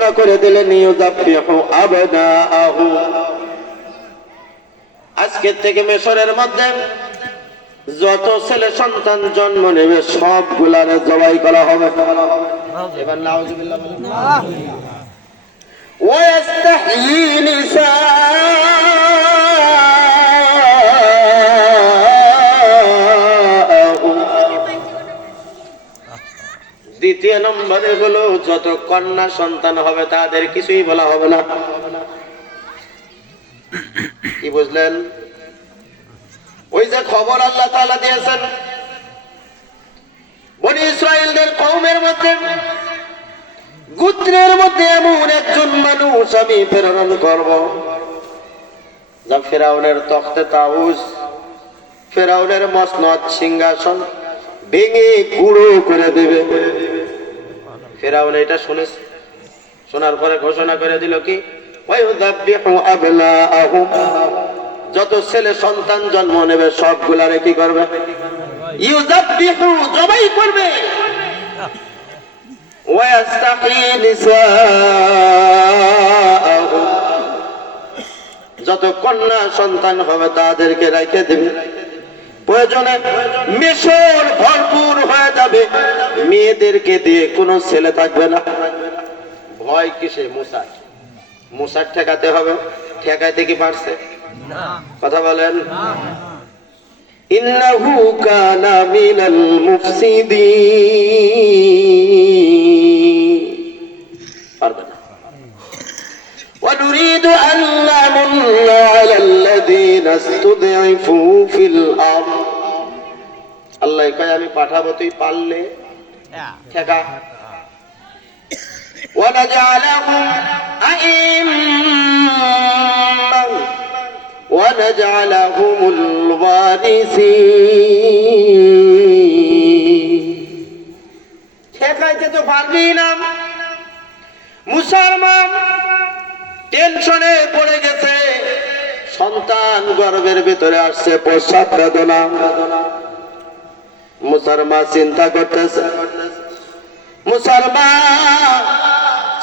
ঘোষণা করে দিলেন ইউযাব্বিহু আবনাআহু, আজকের থেকে মিশরের মধ্যে যত ছেলে সন্তান জন্ম নেবে সবগুলারে জবাই করা হবে। এবার নাউযুবিল্লাহ বলেন। ওয়া ইস্তাহয়ী নিসাআহু, দ্বিতীয় নম্বরে হলো যত কন্যা সন্তান হবে তাদের কিছুই বলা হবে না। কি বুঝলেন? ওই যে খবর আল্লাহ তাআলা দিয়েছেন বনি ইসরাইলদের কওমের মধ্যে, গোত্রের মধ্যে এমন একজন মানুষ আমি প্রেরণ করব যা ফেরাউনের তখতে তাউস, ফেরাউনের মসনদ সিংহাসন ভেঙে গুঁড়ো করে দেবে। ফেরাউন এটা শুনেছে, শোনার পরে ঘোষণা করে দিল কি ওয়ায়ুযাব্বিহু আবনাআহুম, যত ছেলে সন্তান জন্ম নেবে সবগুলারে কি করবে? ইউযাব্বিহু, জবাই করবে। ওয়া ইস্তাহয়ী নিসাআহু, যত কন্যা সন্তান হবে তাদেরকে রেখে দেবে। প্রয়োজনে মিশর ভরপুর হয়ে যাবে, মেয়েদেরকে দিয়ে কোনো ছেলে থাকবে না। ভয় কিসে? মুসা, মুসার ঠেকাতে হবে। ঠেকাইতে কি পারছে? কথা বলেন। ইন্নাহু কানা মিনাল মুফসিদিন, পারবে না। ওয়া নুরিদু আন নামুন্না আলাল্লাযীনা ইসতুদঈফু ফিল আরদ, আল্লাহ কয় আমি পাঠাবো, তুই পারলে ঠেকা। ওয়া নাজআলাহুম আইম্মা ওয়া নাজআলাহুমুল ওয়ারিসিন, ঠেকাইতে তো পারবি না। মুসার মা টেনশনে পড়ে গেছে, সন্তান গর্ভের ভিতরে আসছে, প্রসব বেদনা। মুসার মা চিন্তা করতেছে, মুসার মা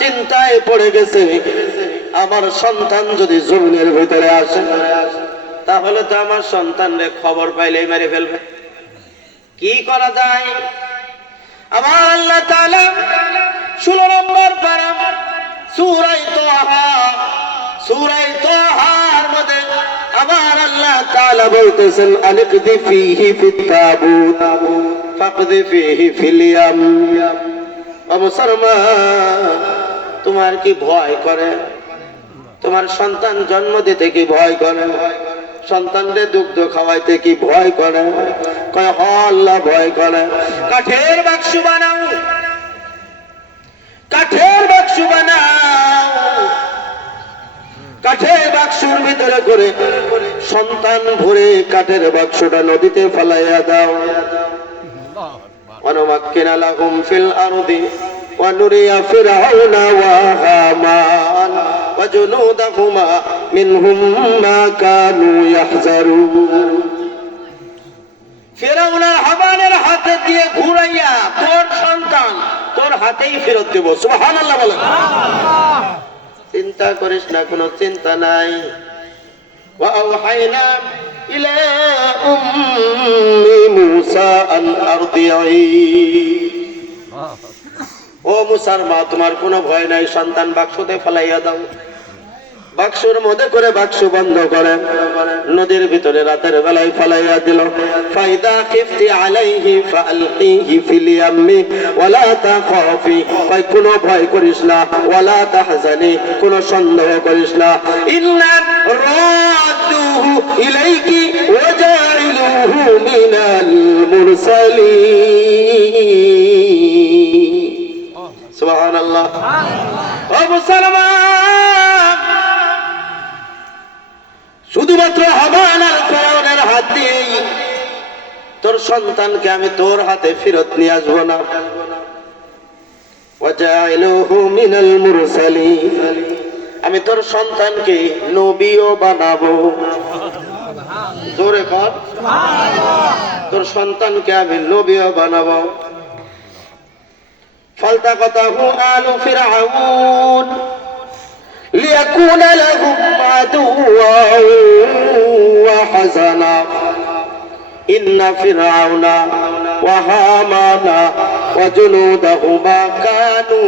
চিন্তায় পড়ে গেছে, আমার সন্তান যদি জমিনের ভিতরে আসে তাহলে তো আমার সন্তানরে খবর পাইলেই মেরে ফেলবে। কি করা যায়? আমার আল্লাহ তাআলা 16 নম্বর পারা সূরা তাহা, সূরা তাহার মধ্যে আমার আল্লাহ তাআলা বলতেছেন আলিকদি ফীহি ফিত তাবুত ফাকদি ফীহি ফিল ইয়াম। ও মুসলমান, তোমার কি ভয় করে? তোমার সন্তান জন্ম দিতে কি ভয় করে? সন্তানরে দুগ্ধ খাওয়াইতে কি ভয় করে? কয় হ আল্লাহ ভয় করে। কাঠের বাক্স বানাও, কাঠের বাক্স বানাও, কাঠের বাক্সের ভিতরে করে সন্তান ভরে কাঠের বাক্সটা নদীতে ফেলাইয়া দাও। ওয়ানুমাক্কিনা লাহুম ফিল আরদি ওয়া নুরিয়া ফিরআউনা ওয়া হামান ওয়া জুনুদাহুমা মিনহুম মা কানু ইয়াহজারুন। ফিরআউন আর হামানের হাতে দিয়ে ঘুরাইয়া তোর সন্তান তোর হাতেই ফেরত দেব। সুবহানাল্লাহ বলেন। চিন্তা করিস না, কোনো চিন্তা নাই। ওয়া আওহাইনা ইলা উম্মি মূসা আন আরদিঈ, ও মুসার মা তোমার কোনো ভয় নাই, সন্তান বাক্সতে ফেলাইয়া দাও। বাক্সের মধ্যে করে বাক্স বন্ধ করে নদীর ভিতরে রাতের বেলায় ফেলাইয়া দিল। ফাইদা খিফতি আলাইহি ফালকিহি ফিল ইয়ামি ওয়ালা তাখাফি, কই কোনো ভয় করিস না, ওয়ালা তাহজানি কোনো সন্দেহ করিস না, ইন্না রাদুহু ইলাইকি ওয়া জাইলুহু মিনাল মুরসালিন। সুবহানাল্লাহ। ও মুসলমান, শুধুমাত্র হামান আর ফেরাউনের হাত দিয়েই তোর সন্তানকে আমি তোর হাতে ফেরত নিয়ে আসবো না। ওয়াজাইলুহু মিনাল মুরসালিন, আমি তোর সন্তানকে নবীও বানাবো। জোরে কর সুবহানাল্লাহ। তোর সন্তানকে আমি নবীও বানাবো। ফালতাকাতাহু আলু ফিরআউন লিয়াকুনা লাহুম আদুওয়ান ওয়া হাযানা ইন্না ফিরআউনা ওয়া হামানা ওয়া জুনুদাহুমা কানু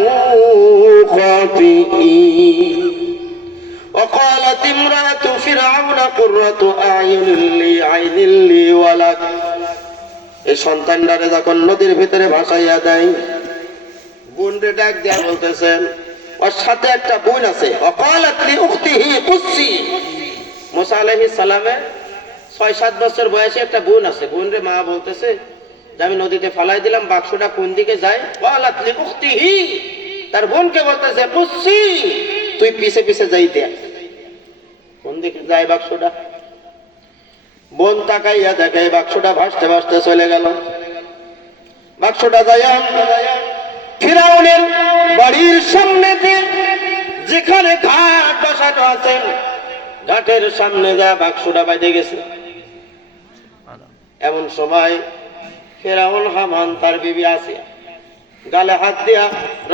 খাতিঈন وقالت امرأة فرعون قرة أعين لي ولك এই সন্তানটারে যখন নদীর ভিতরে ভাসাইয়া দেয় বোনরে ডাক দিয়া বলতেছেন ওর সাথে একটা বোন আছে وقالت لأخته قصي মুসা আলাইহিস সালামের 6-7 বছর বয়সে একটা বোন আছে বোনরে মা বলতেছে যে আমি নদীতে ফালাই দিলাম বাক্সটা কোন দিকে যায় وقالت لأخته তার বোনকে বলতেছে قصي তুই পিছে পিছে যাইতে কোন দিকে যায় বাক্সটা বোন তাকাইয়া দেখে বাক্সটা ভাসতে ভাসতে চলে গেল বাক্সটা যাইয়া ফিরআউনের বাড়ির সামনে যেখানে ঘাট বসানো আছে ঘাটের সামনে যা বাক্সটা বাইরে গেছে এমন সময় ফিরআউন হামান তার বিবি আসিয়া গালে হাত দিয়া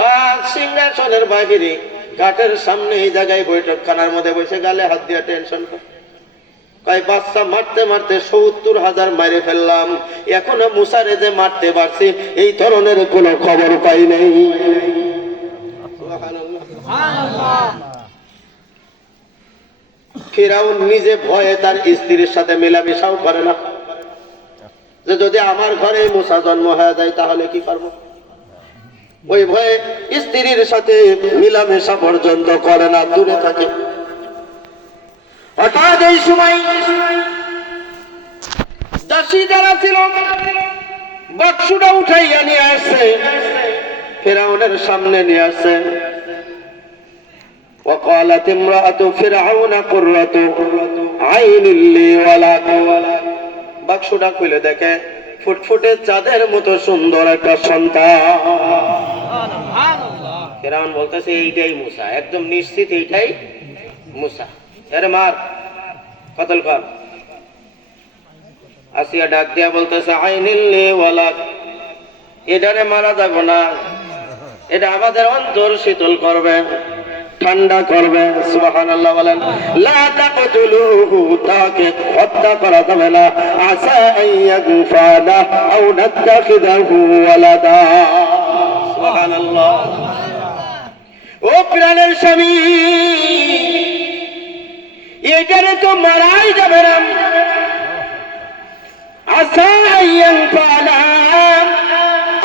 রাজ সিংহাসনের বাহিরে ঘাটের সামনে এই জায়গায় বৈঠকখানার মধ্যে বসে গালে হাত দিয়া টেনশন করে কয় বাচ্চা মারতে মারতে ৭০,০০০ মারে ফেললাম এখনো মুসারে যে মারতে পারছি এই ধরনের কোনো খবর পাই নাই ফিরআউন নিজে ভয়ে তার স্ত্রীর সাথে মেলামেশাও করে না যে যদি আমার ঘরে মুসা জন্ম হয়ে যায় তাহলে কি করবো ওই ভয়ে স্ত্রীর সাথে মিলামেশা পর্যন্ত করে না দূরে থাকে হঠাৎ এই সময় দাসী যারা ছিল বাক্সটা উঠাইয়া নিয়ে আসছে ফিরআউনের সামনে নিয়ে আসছে وقالت امرأة فرعون قرة عين لي ولك বাক্সটা খুলে দেখে ফুটফুটে চাঁদের মতো সুন্দর একটা সন্তান ফিরআউন বলতেছে এইটাই মুসা একদম নিশ্চিত এইটাই মুসা আরে মার কতল কর আসিয়া ডাক দিয়া বলতেছে আইনিল্লি ওয়ালাক এটারে মারা যাবে না এটা আমাদের অন্তর শীতল করবে ঠান্ডা করবে সুবহানাল্লাহ বলেন লা তাকতুলুহু তাকে হত্যা করা যাবে না আসা আইয়াগফানা আও নাত্তাখিদাহু ওয়ালাদা সুবহানাল্লাহ ও প্রাণের স্বামী এটারে তো মারাই যাবে না আসা আইয়াগফানা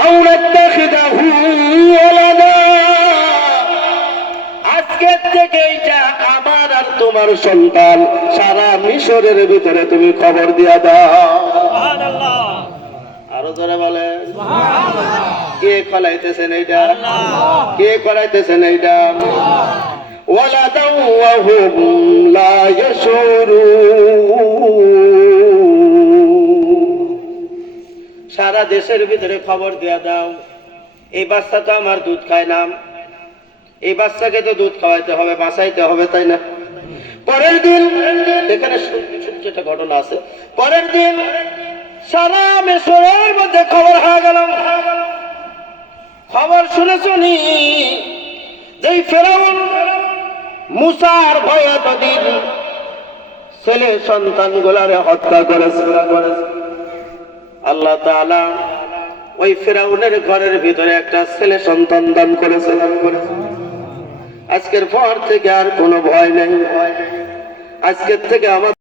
আও নাত্তাখিদাহু ওয়ালাদা আজকের থেকে এটা আমার আর তোমার সন্তান সারা মিশরের ভিতরে তুমি খবর দিয়া দাও সুবহানাল্লাহ আরো জোরে বলেন সুবহানাল্লাহ কে কলাইতেছেন এইটা কে কলাইতেছেন এইটা ওয়ালাদাউ ওয়া হুম লা ইয়াশুরুন সারা দেশের ভিতরে খবর দিয়া দাও এই বাচ্চা তো আমার দুধ খায় না এই বাচ্চাকে তো দুধ খাওয়াইতে হবে বাঁচাইতে হবে তাই না পরের দিন এখানে যেটা ঘটনা আছে পরের দিন সারা মিশরের মধ্যে খবর হয়ে গেল খবর শুনে শুনি যে ফিরআউন মুসার ভয়ে নদীর ছেলে সন্তান গুলারে হত্যা করেছে আল্লাহ তাআলা ওই ফিরআউনের ঘরের ভিতরে একটা ছেলে সন্তান দান করেছে আজকের পর থেকে আর কোনো ভয় নেই আজকের থেকে আমার